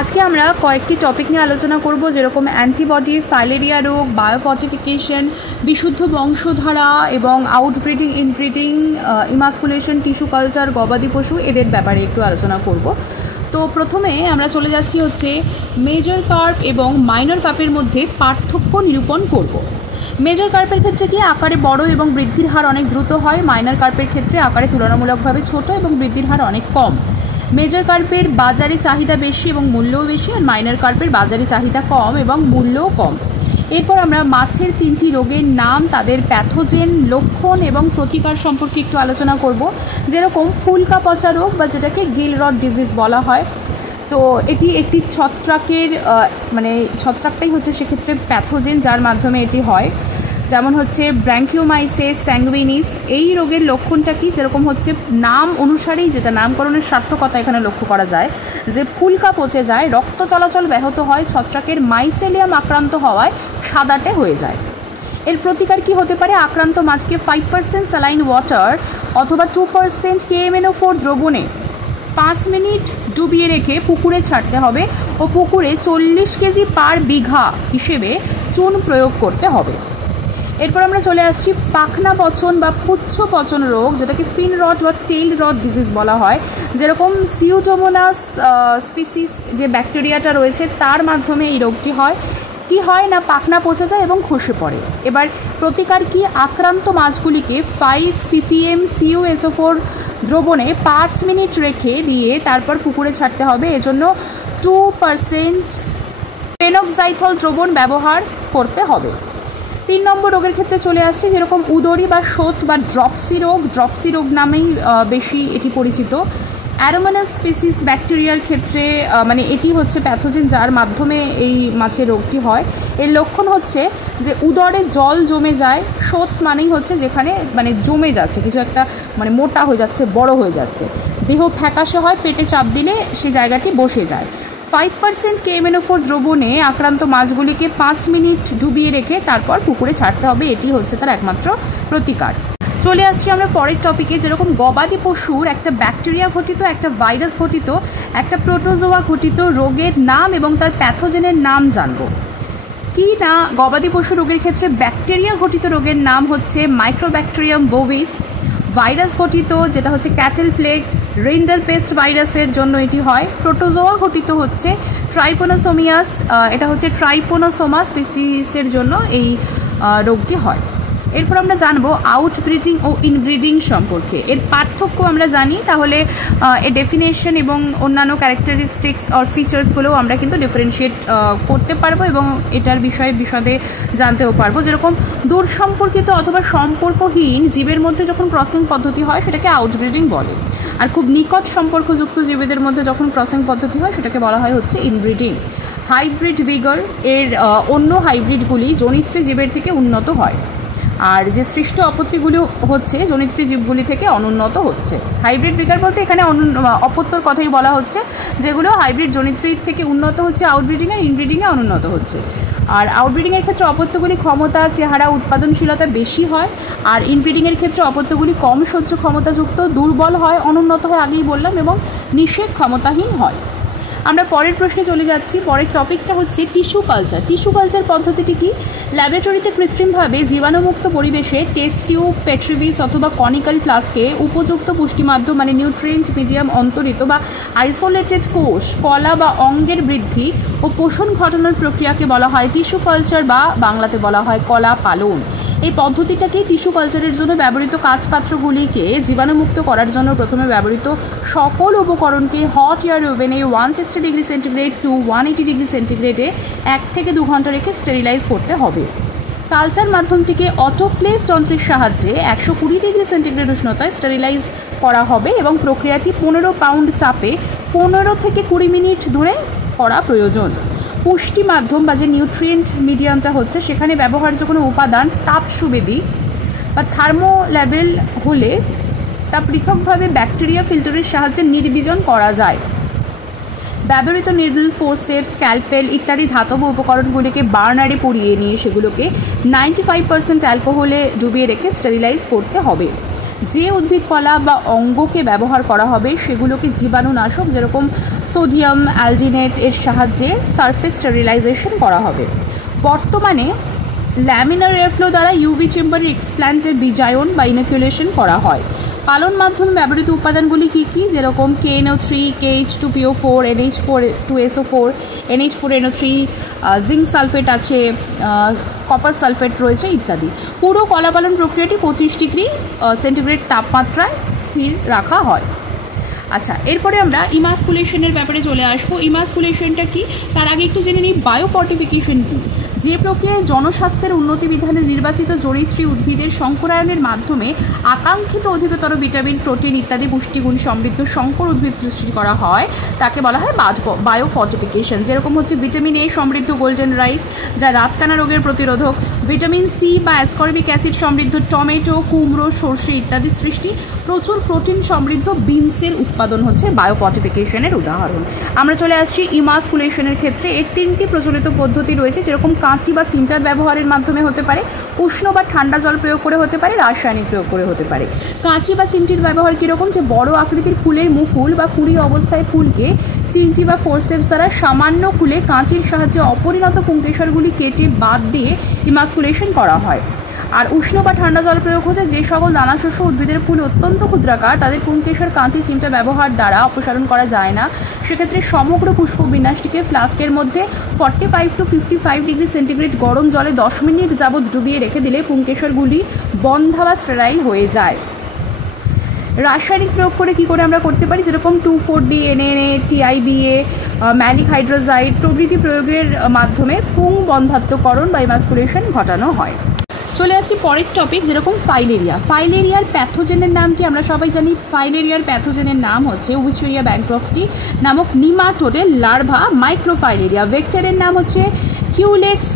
আজকে আমরা কয়েকটি টপিক নিয়ে আলোচনা করব, যেরকম অ্যান্টিবডি, ফাইলেরিয়া রোগ, বায়োফর্টিফিকেশন, বিশুদ্ধ বংশধারা এবং আউটব্রিডিং, ইনব্রিডিং, ইমাসকুলেশন, টিস্যু কালচার, গবাদি পশু, এদের ব্যাপারে একটু আলোচনা করব। তো প্রথমে আমরা চলে যাচ্ছি হচ্ছে মেজর কার্প এবং মাইনর কার্পের মধ্যে পার্থক্য নিরূপণ করব। মেজর কার্পের ক্ষেত্রে কি আকারে বড় এবং বৃদ্ধির হার অনেক দ্রুত হয়। মাইনর কার্পের ক্ষেত্রে আকারে তুলনামূলকভাবে ছোট এবং বৃদ্ধির হার অনেক কম। মেজর কার্পের বাজারে চাহিদা বেশি এবং মূল্যও বেশি, আর মাইনর কার্পের বাজারে চাহিদা কম এবং মূল্যও কম। এরপর আমরা মাছের 3টি রোগের নাম, তাদের প্যাথোজেন, লক্ষণ এবং প্রতিকার সম্পর্কে একটু আলোচনা করব। যেরকম ফুলকা পচা রোগ বা যেটাকে গিল রট ডিজিজ বলা হয়। তো এটি একটি ছত্রাকের ছত্রাকটাই হচ্ছে সেক্ষেত্রে প্যাথোজেন, যার মাধ্যমে এটি হয়। যেমন হচ্ছে ব্র্যাঙ্কিওমাইসিস স্যাঙ্গুইনিস। এই রোগের লক্ষণটা কি? যেরকম হচ্ছে নাম অনুসারেই, যেটা নামকরণের সার্থকতা এখানে লক্ষ্য করা যায়, যে ফুলকা পচে যায়, রক্ত চলাচল ব্যাহত হয়, ছত্রাকের মাইসেলিয়াম আক্রান্ত হওয়ায় সাদাটে হয়ে যায়। এর প্রতিকার কি হতে পারে? আক্রান্ত মাছকে 5% স্যালাইন ওয়াটার অথবা 2% KMNO4 দ্রবণে 5 মিনিট ডুবিয়ে রেখে পুকুরে ছাড়তে হবে ও পুকুরে 40 কেজি পার বিঘা হিসেবে চুন প্রয়োগ করতে হবে। এরপর আমরা চলে আসছি পাখনা পচন বা পুচ্ছ পচন রোগ, যেটাকে ফিন রট বা টেইল রট ডিজিজ বলা হয়। যেরকম সিউডোমোনাস স্পিসিস যে ব্যাকটেরিয়াটা রয়েছে, তার মাধ্যমে এই রোগটি হয়। কি হয় না, পাখনা পচে যায় এবং খসে পড়ে। এবার প্রতিকার কি? আক্রান্ত মাছগুলিকে 5 ppm CuSO4 দ্রবণে 5 মিনিট রেখে দিয়ে তারপর পুকুরে ছাড়তে হবে। এজন্য 2% ফেনক্সাইথল দ্রবণ ব্যবহার করতে হবে। 3 নম্বর রোগের ক্ষেত্রে চলে আসছে, যেরকম উদরি বা শোথ বা ড্রপসি রোগ নামেই বেশি এটি পরিচিত। অ্যারোমানাস স্পিসিস ব্যাকটেরিয়ার ক্ষেত্রে এটি হচ্ছে প্যাথোজেন, যার মাধ্যমে এই মাছের রোগটি হয়। এর লক্ষণ হচ্ছে যে উদরে জল জমে যায়। শোথ মানেই হচ্ছে যেখানে জমে যাচ্ছে কিছু একটা, মোটা হয়ে যাচ্ছে, বড় হয়ে যাচ্ছে। দেহ ফ্যাকাশে হয়, পেটে চাপ দিলে সে জায়গাটি বসে যায়। 5% KMNO4 দ্রবণে আক্রান্ত মাছগুলিকে 5 মিনিট ডুবিয়ে রেখে তারপর পুকুরে ছাড়তে হবে। এটি হচ্ছে তার একমাত্র প্রতিকার। চলে আসছি আমরা পরের টপিকে, যেরকম গবাদি পশুর একটা ব্যাকটেরিয়া ঘটিত, একটা ভাইরাস ঘটিত, একটা প্রোটোজোয়া ঘটিত রোগের নাম এবং তার প্যাথোজেনের নাম জানব। কি না, গবাদি পশু রোগের ক্ষেত্রে ব্যাকটেরিয়া ঘটিত রোগের নাম হচ্ছে মাইক্রোব্যাকটেরিয়াম বোভিস। ভাইরাস ঘটিত যেটা হচ্ছে ক্যাটেল প্লেগ, রিন্ডাল পেস্ট ভাইরাসের জন্য এটি হয়। প্রোটোজোয়া ঘটিত হচ্ছে ট্রাইপোনোসোমিয়াস, এটা হচ্ছে ট্রাইপোনোসোমা স্পিসিসের জন্য এই রোগটি হয়। এরপর আমরা জানবো আউটব্রিডিং ও ইনব্রিডিং সম্পর্কে। এর পার্থক্য আমরা জানি, তাহলে এর ডেফিনেশন এবং অন্যান্য ক্যারেক্টারিস্টিক্স আর ফিচার্সগুলোও আমরা কিন্তু ডিফারেন্সিয়েট করতে পারবো এবং এটার বিষয়ে বিশদে জানতেও পারবো। যেরকম দূর সম্পর্কিত অথবা সম্পর্কহীন জীবের মধ্যে যখন ক্রসিং পদ্ধতি হয় সেটাকে আউটব্রিডিং বলে, আর খুব নিকট সম্পর্কযুক্ত জীবেদের মধ্যে যখন ক্রসিং পদ্ধতি হয় সেটাকে বলা হয় হচ্ছে ইনব্রিডিং। হাইব্রিড ভিগর এর অন্য হাইব্রিডগুলি জনিত্রী জীবের থেকে উন্নত হয়, আর যে সৃষ্ট অপত্যগুলি হচ্ছে জনিত্রী জীবগুলি থেকে অনুন্নত হচ্ছে। হাইব্রিড ভিগার বলতে এখানে অপত্যর কথাই বলা হচ্ছে, যেগুলো হাইব্রিড জনিত্রীর থেকে উন্নত হচ্ছে আউটব্রিডিংয়ে, ইনব্রিডিংয়ে অনুন্নত হচ্ছে। আর আউটব্রিডিংয়ের ক্ষেত্রে অপত্যগুলি ক্ষমতা, চেহারা, উৎপাদনশীলতা বেশি হয়, আর ইনব্রিডিংয়ের ক্ষেত্রে অপত্যগুলি কম সহ্য ক্ষমতাযুক্ত, দুর্বল হয়, অনুন্নত হয়, আগেই বললাম, এবং নিষেধ ক্ষমতাহীন হয়। আমরা পরের প্রশ্নে চলে যাচ্ছি। পরের টপিকটা হচ্ছে টিস্যু কালচার। টিস্যু কালচার পদ্ধতিটি কি? ল্যাবরেটরিতে কৃত্রিমভাবে জীবাণুমুক্ত পরিবেশে টেস্ট টিউব, পেট্রিভিস অথবা কনিক্যাল ফ্লাস্কে উপযুক্ত পুষ্টিমাধ্যম নিউট্রিয়েন্ট মিডিয়াম অন্তরিত বা আইসোলেটেড কোষ, কলা বা অঙ্গের বৃদ্ধি ও পোষণ ঘটানোর প্রক্রিয়াকে বলা হয় টিস্যু কালচার, বা বাংলাতে বলা হয় কলা পালন। এই পদ্ধতিটাকে টিস্যু কালচারের জন্য ব্যবহৃত কাজপাত্রগুলিকে জীবাণুমুক্ত করার জন্য প্রথমে ব্যবহৃত সকল উপকরণকে হট এয়ার ওভেনে 160 ডিগ্রি সেন্টিগ্রেড টু 180 ডিগ্রি সেন্টিগ্রেডে 1 থেকে 2 ঘন্টা রেখে স্টেরিলাইজ করতে হবে। কালচার মাধ্যমটিকে অটোক্লেভ যন্ত্রের সাহায্যে 120 ডিগ্রি সেন্টিগ্রেড উষ্ণতায় স্টেরিলাইজ করা হবে এবং প্রক্রিয়াটি 15 পাউন্ড চাপে 15 থেকে 20 মিনিট ধরে করা প্রয়োজন। পুষ্টি মাধ্যম বা যে নিউট্রিয়েন্ট মিডিয়ামটা হচ্ছে, সেখানে ব্যবহার্য কোনো উপাদান তাপ সুবেদী বা থার্মোল্যাবেল হলে তা পৃথকভাবে ব্যাকটেরিয়া ফিল্টারের সাহায্যে নির্বীজন করা যায়। ব্যবহৃত নিডল, ফোরসেপস, স্ক্যালপেল ইত্যাদি ধাতব উপকরণগুলিকে বার্নারে পুড়িয়ে নিয়ে সেগুলোকে 95% অ্যালকোহলে ডুবিয়ে রেখে স্টেরিলাইজ করতে হবে। যে উদ্ভিদ কলা বা অঙ্গকে ব্যবহার করা হবে সেগুলোকে জীবাণুনাশক, যেরকম সোডিয়াম অ্যালজিনেট এর সাহায্যে সারফেস স্টেরিলাইজেশন করা হবে। বর্তমানে ল্যামিনার এয়ারফ্লো দ্বারা ইউভি চেম্বারের এক্সপ্ল্যান্টের বিজায়ন বা ইনোকুলেশন করা হয়। পালন মাধ্যমে ব্যবহৃত উপাদানগুলি কী কী, যেরকম KNO3, KH2PO4, NH4 NH4NO3, zinc sulphate আছে, কপার সালফেট রয়েছে ইত্যাদি। পুরো কলা পালন প্রক্রিয়াটি 25 ডিগ্রি সেন্টিগ্রেড তাপমাত্রায় স্থির রাখা হয়। আচ্ছা, এরপরে আমরা ইমাসকুলেশনের ব্যাপারে চলে আসবো। ইমাসকুলেশনটা কি, তার আগে একটু জেনে নিই বায়োফর্টিফিকেশন কী। যে প্রক্রিয়ায় জনস্বাস্থ্যের উন্নতি বিধানে নির্বাচিত জরিত্রী উদ্ভিদের সংকরায়নের মাধ্যমে আকাঙ্ক্ষিত অধিকতর ভিটামিন, প্রোটিন ইত্যাদি পুষ্টিগুণ সমৃদ্ধ সংকর উদ্ভিদ সৃষ্টি করা হয় তাকে বলা হয় বায়োফর্টিফিকেশন। যেরকম হচ্ছে ভিটামিন A সমৃদ্ধ গোল্ডেন রাইস, যা রাতকানা রোগের প্রতিরোধক, ভিটামিন C বা অ্যাসকর্বিক অ্যাসিড সমৃদ্ধ টমেটো, কুমড়ো, সর্ষে ইত্যাদি সৃষ্টি, প্রচুর প্রোটিন সমৃদ্ধ বিনসের উৎপাদন হচ্ছে বায়োফর্টিফিকেশনের উদাহরণ। আমরা চলে আসছি ইমাসকুলেশনের ক্ষেত্রে। এর 3টি প্রচলিত পদ্ধতি রয়েছে, যেরকম কাঁচি বা চিমটার ব্যবহারের মাধ্যমে হতে পারে, উষ্ণ বা ঠান্ডা জল প্রয়োগ করে হতে পারে, রাসায়নিক প্রয়োগ করে হতে পারে। কাঁচি বা চিমটির ব্যবহার কীরকম, যে বড় আকৃতির ফুলের মুকুল বা কুড়ি অবস্থায় ফুলকে চিমটি বা ফোরসেপস দ্বারা সামান্য খুলে কাঁচির সাহায্যে অপরিণত পুংকেশরগুলি কেটে বাদ দিয়ে ইমাসকুলেশন করা হয়। আর উষ্ণ বা ঠান্ডা জল প্রয়োগ হচ্ছে যে সকল দানাশস্য উদ্ভিদের ফুল অত্যন্ত ক্ষুদ্রাকার, তাদের পুংকেশর কাঁচি চিমটা ব্যবহার দ্বারা অপসারণ করা যায় না। সেক্ষেত্রে সমগ্র পুষ্পবিন্যাসটিকে ফ্লাস্কের মধ্যে 45 to 55 ডিগ্রি সেন্টিগ্রেড গরম জলে 10 মিনিট যাবৎ ডুবিয়ে রেখে দিলে পুংকেশরগুলি বন্ধা বা স্টেরাইল হয়ে যায়। রাসায়নিক প্রয়োগ করে কী করে আমরা করতে পারি, যেরকম 2,4-D NNA, TIBA, ম্যালিক হাইড্রোজাইড প্রভৃতি প্রয়োগের মাধ্যমে পুং বন্ধাত্মকরণ বা ইমাসকুলেশন ঘটানো হয়। চলে আসছি পরের টপিক, যেরকম ফাইলেরিয়া। ফাইলেরিয়ার প্যাথোজেনের নাম কি, আমরা সবাই জানি ফাইলেরিয়ার প্যাথোজেনের নাম হচ্ছে উইচেরিয়া ব্যাংক্রফটি নামক নিমাটোডের লার্ভা মাইক্রোফাইলেরিয়া। ভেক্টরের নাম হচ্ছে কিউলেক্স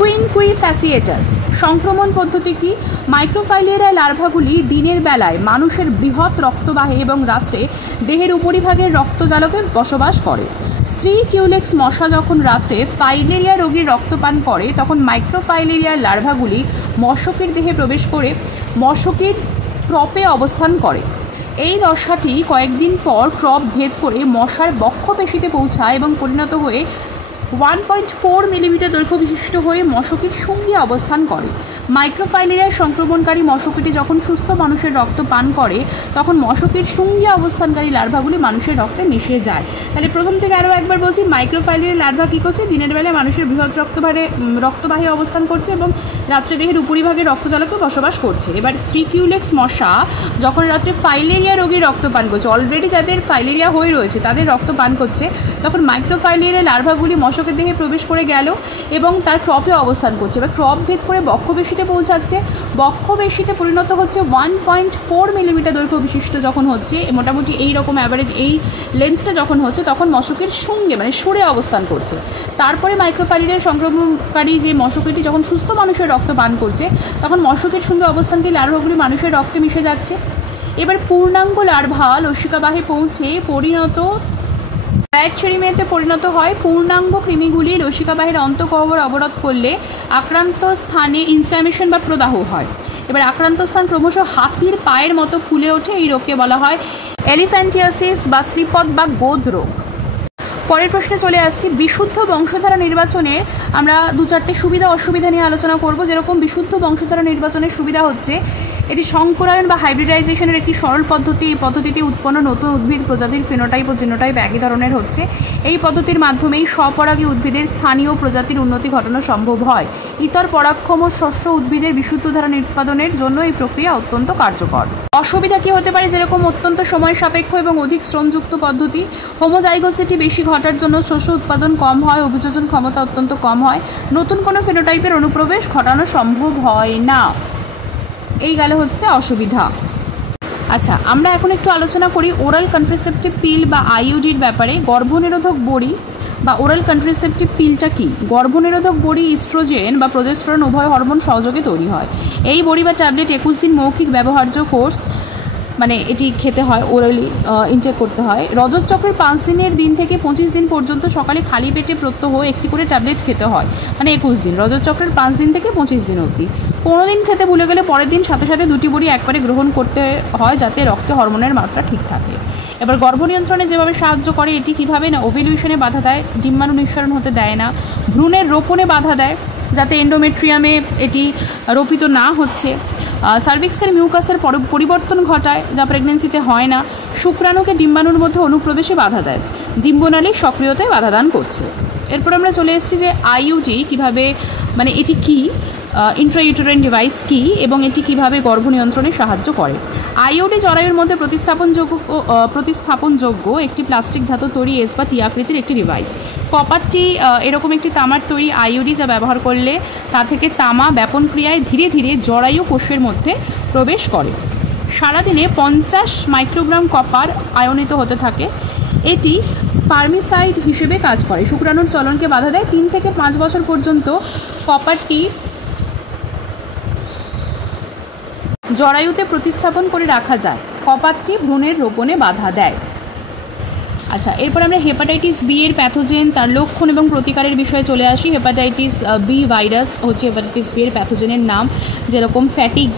কুইনকুইফ্যাসিয়েটাস। সংক্রমণ পদ্ধতি কি, মাইক্রোফাইলেরিয়া লার্ভাগুলি দিনের বেলায় মানুষের বৃহৎ রক্তবাহী এবং রাত্রে দেহের উপরিভাগের রক্তজালকে বসবাস করে। স্ত্রী কিউলেক্স মশা যখন রাত্রে ফাইলেরিয়া রোগীর রক্তপান করে তখন মাইক্রোফাইলেরিয়ার লার্ভাগুলি মশকের দেহে প্রবেশ করে মশকের ক্রপে অবস্থান করে। এই দশাটি কয়েকদিন পর ক্রপ ভেদ করে মশার বক্ষপেশিতে পৌঁছায় এবং পরিণত হয়ে 1.4 মিলিমিটার দৈর্ঘ্য বিশিষ্ট হয়ে মশকের সঙ্গে অবস্থান করে। মাইক্রোফাইলেরিয়া সংক্রমণকারী মশকটি যখন সুস্থ মানুষের রক্ত পান করে তখন মশকের সঙ্গে অবস্থানকারী লার্ভাগুলি মানুষের রক্তে মিশে যায়। তাহলে প্রথম থেকে আরও একবার বলছি, মাইক্রোফাইলেরিয়া লার্ভা কী করছে, দিনের বেলায় মানুষের বৃহৎ রক্তবাহী অবস্থান করছে এবং রাত্রে দেহের উপরিভাগে রক্তজলকে বসবাস করছে। এবার স্ত্রী কিউলেক্স মশা যখন রাত্রে ফাইলেরিয়া রোগীর রক্ত পান করছে, অলরেডি যাদের ফাইলেরিয়া হয়ে রয়েছে তাদের রক্ত পান করছে, তখন মাইক্রোফাইলেরিয়া লার্ভাগুলি মশকের দেহে প্রবেশ করে গেল এবং তার ক্রপে অবস্থান করছে। এবার ক্রপ ভেদ করে বক্ষপেশিতে পৌঁছাচ্ছে, বক্ষপেশিতে পরিণত হচ্ছে 1.4 মিলিমিটার দৈর্ঘ্য বিশিষ্ট যখন হচ্ছে, মোটামুটি এই রকম অ্যাভারেজ এই লেন্থটা যখন হচ্ছে তখন মশকের সঙ্গে মানে সরে অবস্থান করছে। তারপরে মাইক্রোফাইলেরিয়া সংক্রমণকারী যে মশকটি যখন সুস্থ মানুষের রক্ত পান করছে তখন মশকের সঙ্গে অবস্থানকারী লার্ভাগুলি মানুষের রক্তে মিশে যাচ্ছে। এবার পূর্ণাঙ্গ লার্ভা লসিকাবাহে পৌঁছে ব্যাকটেরিয়াতে পরিণত হয়। পূর্ণাঙ্গ কৃমিগুলি লসিকাবাহের অন্তঃগহ্বর অবরোধ করলে আক্রান্ত স্থানে ইনফ্ল্যামেশন বা প্রদাহ হয়। এবার আক্রান্ত স্থান ক্রমশ হাতির পায়ের মতো ফুলে ওঠে, এই রোগকে বলা হয় এলিফ্যান্টিয়াসিস বা শ্রীপদ বা গোদ রোগ। পরের প্রশ্নে চলে আসছি, বিশুদ্ধ বংশধারা নির্বাচনের আমরা 2-4টে সুবিধা অসুবিধা নিয়ে আলোচনা করব। যেরকম বিশুদ্ধ বংশধারা নির্বাচনের সুবিধা হচ্ছে, এটি সংকরায়ন বা হাইব্রিডাইজেশনের একটি সরল পদ্ধতি। এই পদ্ধতিতে উৎপন্ন নতুন উদ্ভিদ প্রজাতির ফিনোটাইপ ও জিনোটাইপ একই ধরনের হচ্ছে। এই পদ্ধতির মাধ্যমেই স্বপরাগী উদ্ভিদের স্থানীয় প্রজাতির উন্নতি ঘটানো সম্ভব হয়। ইতর পরাগক্ষম শস্য উদ্ভিদের বিশুদ্ধ ধারা উৎপাদনের জন্য এই প্রক্রিয়া অত্যন্ত কার্যকর। অসুবিধা কী হতে পারে, যেরকম অত্যন্ত সময় সাপেক্ষ এবং অধিক শ্রমযুক্ত পদ্ধতি। হোমোজাইগোসিটি বেশি ঘটার জন্য শস্য উৎপাদন কম হয়, অভিযোজন ক্ষমতা অত্যন্ত কম হয়, নতুন কোনো ফিনোটাইপের অনুপ্রবেশ ঘটানো সম্ভব হয় না। এই গেল হচ্ছে অসুবিধা। আচ্ছা, আমরা এখন একটু আলোচনা করি ওরাল কন্ট্রাসেপটিভ পিল বা আইইউডির ব্যাপারে। গর্ভনিরোধক বড়ি বা ওরাল কন্ট্রাসেপটিভ পিলটা কি? গর্ভনিরোধক বড়ি ইস্ট্রোজেন বা প্রোজেস্টেরন উভয় হরমোন সহযোগে তৈরি হয়। এই বড়ি বা ট্যাবলেট 21 দিন মৌখিক ব্যবহার্য কোর্স, মানে এটি খেতে হয়, ওরালি ইনটেক করতে হয়। রজত চক্রের 5 দিনের দিন থেকে 25 দিন পর্যন্ত সকালে খালি পেটে প্রত্যহ একটি করে ট্যাবলেট খেতে হয়, মানে 21 দিন। রজত চক্রের 5 দিন থেকে 25 দিন অবধি। 15 দিন খেতে ভুলে গেলে পরের দিন সাথে সাথে 2টি বড়ি একবারে গ্রহণ করতে হয় যাতে রক্তে হরমোনের মাত্রা ঠিক থাকে। এবার গর্ভনিয়ন্ত্রণে যেভাবে সাহায্য করে এটি কীভাবে না, ওভ্যুলেশনে বাধা দেয়, ডিম্বাণু নিঃসরণ হতে দেয় না, ভ্রূণের রোপণে বাধা দেয় যাতে এন্ডোমেট্রিয়ামে এটি রোপিত না হচ্ছে, সার্ভিক্সের মিউকাসের পরিবর্তন ঘটায় যা প্রেগনেন্সিতে হয় না, শুক্রাণুকে ডিম্বাণুর মধ্যে অনুপ্রবেশে বাধা দেয়, ডিম্বনালীর সক্রিয়তায় বাধা দান করছে। এরপর আমরা চলে এসেছি যে আইইউডি কীভাবে, মানে এটি কী, ইন্ট্রাইউটেরাইন ডিভাইস কী এবং এটি কীভাবে গর্ভনিয়ন্ত্রণে সাহায্য করে। আইইউডি জরায়ুর মধ্যে প্রতিস্থাপনযোগ্য একটি প্লাস্টিক ধাতু তৈরি এস বা টি আকৃতির একটি ডিভাইস। কপারটি এরকম একটি তামার তৈরি আইইউডি যা ব্যবহার করলে তা থেকে তামা ব্যাপন ক্রিয়ায় ধীরে ধীরে জরায়ু কোষের মধ্যে প্রবেশ করে। সারাদিনে 50 মাইক্রোগ্রাম কপার আয়নিত হতে থাকে। এটি স্পার্মিসাইড হিসেবে কাজ করে, শুক্রাণুর চলনকে বাধা দেয়। 3 থেকে 5 বছর পর্যন্ত কপারটি জরায়ুতে প্রতিস্থাপন করে রাখা যায়। কপারটি ভ্রূণের রোপণে বাধা দেয়। আচ্ছা, এরপর আমরা হেপাটাইটিস বি এর প্যাথোজেন, তার লক্ষণ এবং প্রতিকারের বিষয়ে চলে আসি। হেপাটাইটিস বি ভাইরাস হচ্ছে হেপাটাইটিস বি এর প্যাথোজেনের নাম। যেরকম ফ্যাটিক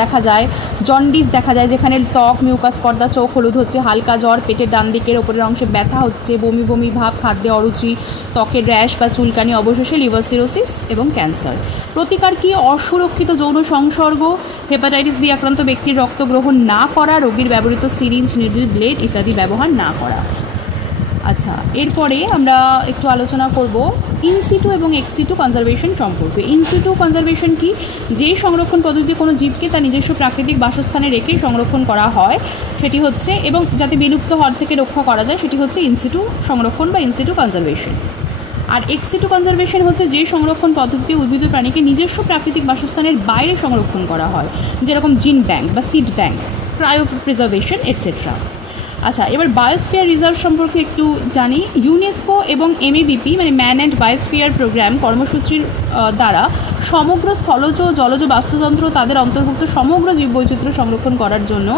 দেখা যায়, জন্ডিস দেখা যায় যেখানে ত্বক, মিউকাস পর্দা, চোখ হলুদ হচ্ছে, হালকা জ্বর, পেটের ডান দিকের ওপরের অংশে ব্যথা হচ্ছে, বমি বমি ভাব, খাদ্যে অরুচি, ত্বকের র্যাশ বা চুলকানি, অবশেষে লিভার সিরোসিস এবং ক্যান্সার। প্রতিকার কি? অসুরক্ষিত যৌন সংসর্গ, হেপাটাইটিস বি আক্রান্ত ব্যক্তির রক্ত গ্রহণ না করা, রোগীর ব্যবহৃত সিরিঞ্জ, নিডল, ব্লেড ইত্যাদি ব্যবহার না করা। আচ্ছা, এরপরে আমরা একটু আলোচনা করব ইনসিটু এবং এক্সিটু কনজারভেশন সম্পর্কে। ইনসিটু কনজারভেশন কি? যেই সংরক্ষণ পদ্ধতি কোনো জীবকে তার নিজস্ব প্রাকৃতিক বাসস্থানে রেখে সংরক্ষণ করা হয় সেটি হচ্ছে, এবং যাতে বিলুপ্ত হওয়ার থেকে রক্ষা করা যায় সেটি হচ্ছে ইনসিটু সংরক্ষণ বা ইনসিটু কনজারভেশন। আর এক্সিটু কনজারভেশন হচ্ছে যে সংরক্ষণ পদ্ধতি উদ্ভিদ প্রাণীকে নিজস্ব প্রাকৃতিক বাসস্থানের বাইরে সংরক্ষণ করা হয়, যেরকম জিন ব্যাংক বা seed bank, cryo preservation etcetera. আচ্ছা, এবার বায়োস্ফিয়ার রিজার্ভ সম্পর্কে একটু জানি। ইউনেস্কো এবং এমএবিপি মানে ম্যান অ্যান্ড বায়োস্ফিয়ার প্রোগ্রাম কর্মসূচির দ্বারা সমগ্র স্থলজ ও জলজ বাস্তুতন্ত্র তাদের অন্তর্ভুক্ত সমগ্র জীববৈচিত্র্য সংরক্ষণ করার জন্য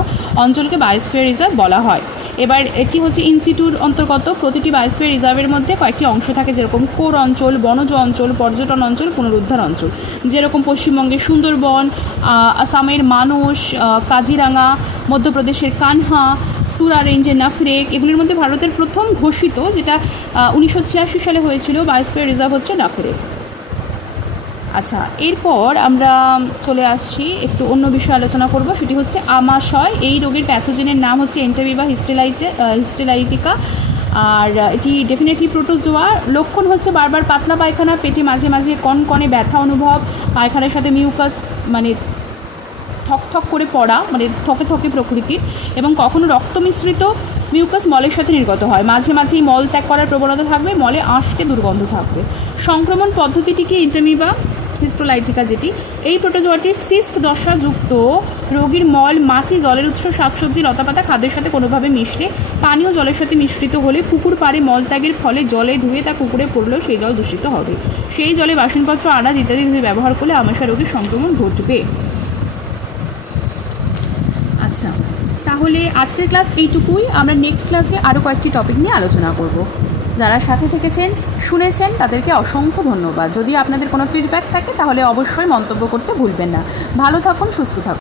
অঞ্চলকে বায়োস্ফিয়ার রিজার্ভ বলা হয়। এবার এটি হচ্ছে ইনসিটুর অন্তর্গত। প্রতিটি বায়োস্ফিয়ার রিজার্ভের মধ্যে কয়েকটি অংশ থাকে, যেরকম কোর অঞ্চল, বনজ অঞ্চল, পর্যটন অঞ্চল, পুনরুদ্ধার অঞ্চল। যেরকম পশ্চিমবঙ্গের সুন্দরবন, আসামের মানস, কাজিরাঙা, মধ্যপ্রদেশের কানহা, সুরা রেঞ্জের নাকরেক, এগুলির মধ্যে ভারতের প্রথম ঘোষিত, যেটা 1986 সালে হয়েছিল, বায়োস্ফিয়ার রিজার্ভ হচ্ছে নাকরেক। আচ্ছা, এরপর আমরা চলে আসছি একটু অন্য বিষয়ে আলোচনা করব, সেটি হচ্ছে আমাশয়। এই রোগের প্যাথোজেনের নাম হচ্ছে এন্টামিবা হিস্টেলাইটিকা, আর এটি ডেফিনেটলি প্রোটোজোয়া। লক্ষণ হচ্ছে বারবার পাতলা পায়খানা, পেটে মাঝে মাঝে কনকনে ব্যথা অনুভব, পায়খানার সাথে মিউকাস মানে থক করে পড়া, মানে থকে থকে প্রকৃতির, এবং কখনো রক্ত মিশ্রিত মিউকাস মলের সাথে নির্গত হয়। মাঝে মাঝেই মল ত্যাগ করার প্রবণতা থাকবে, মলে আঁশটে দুর্গন্ধ থাকবে। সংক্রমণ পদ্ধতিটিকে এন্টামিবা হিস্টোলাইটিকা, যেটি এই প্রোটোজোয়াটির সিস্ট দশাযুক্ত রোগীর মল, মাটি, জলের উৎস, শাকসবজি, লতাপাতা খাদ্যের সাথে কোনোভাবে মিশলে, পানীয় জলের সাথে মিশ্রিত হলে, পুকুর পাড়ে মলত্যাগের ফলে জলে ধুয়ে তা পুকুরে পড়লেও সেই জল দূষিত হবে। সেই জলে বাসনপত্র, আনাজ ইত্যাদি ধুয়ে ব্যবহার করলে আমাশয় রোগের সংক্রমণ ঘটবে। আচ্ছা, তাহলে আজকের ক্লাস এইটুকুই। আমরা নেক্সট ক্লাসে আরও কয়েকটি টপিক নিয়ে আলোচনা করব। যারা সাথে থেকেছেন, শুনেছেন, তাদেরকে অসংখ্য ধন্যবাদ। যদি আপনাদের কোনো ফিডব্যাক থাকে তাহলে অবশ্যই মন্তব্য করতে ভুলবেন না। ভালো থাকুন, সুস্থ থাকুন।